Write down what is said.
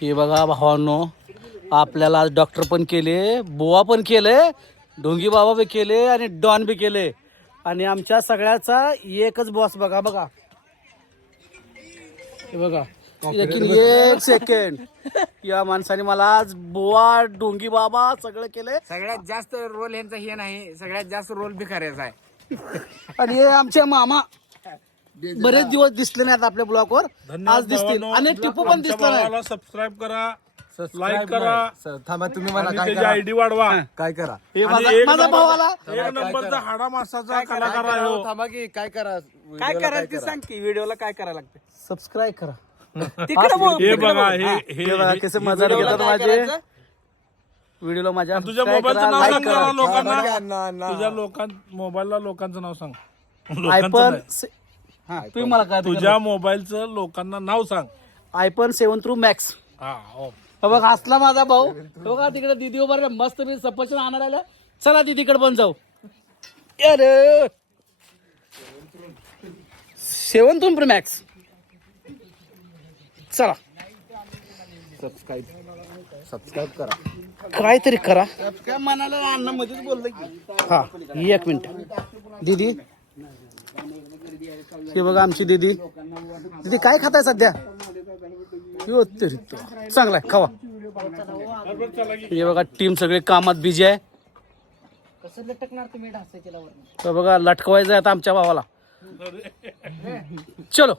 हे बघा भावांनो, आपल्याला आज डॉक्टर पण केले, बुवा पण केले, ढोंगी बाबा बी केले आणि डॉन बी केले. आणि आमच्या सगळ्याचा एकच बॉस बघा बघा, हे बघा लेकिन एक सेकंड, या माणसाने मला आज बुवा ढोंगी बाबा सगळं केले. सगळ्यात जास्त रोल यांचा हे नाही, सगळ्यात जास्त रोल भिकाऱ्याचा आहे. आणि हे आमचे मामा बरेच दिवस दिसले नाहीत आपल्या ब्लॉगवर, आज दिसतील. आणि टिपू पण दिसला नाही. सबस्क्राईब करा, लाईक करा, थांबा तुम्ही मला आणि काय त्याची करा आयडी वाढवा. काय करा हे आणि माझा एक माझा भाऊ आला. एक नंबरचा हाडा मासाचा कलाकार आहे हो. थांबा की काय करा काय करायचं ते सांग की, व्हिडिओला काय करायला लागतं? सबस्क्राईब करा. तिकडे बघ, हे तिकडे बघा, बघ. हे बघा कसे मजा घेतात माझे व्हिडिओला. माझ्या तुझ्या subscribe मोबाईलचं करा, नाव like सांग करा. जरा लोकांना. अण्णा तुझ्या मोबाईलला लोकांचं नाव सांग. आयफोन लोकांचं नाही. तुम्ही मला काय तुझ्या मोबाईलचं लोकांना नाव सांग. IPhone 7 Pro Max. हा हो. बघ हसला माझा भाऊ. बघा तिकडे दीदी उभा मस्त मी सफरचंद आणायला आलं. चला दीदीकडे पण जाऊ. अरे 7 Pro Max चला, सबस्क्राईब करा. काहीतरी करा. काय म्हणाला अण्णा मध्येच बोललं की. हा एक मिनिट दीदी, हे बघा आमची दीदी. दीदी काय खाताय सध्या? यो तरी तो चांगला आहे, खावा. हे बघा टीम सगळे कामात बिझी आहे. कसं लटकणार तुम्ही ढासायच्या वर? तर बघा लटकवायचं आहे आता आमच्या भावाला. चलो.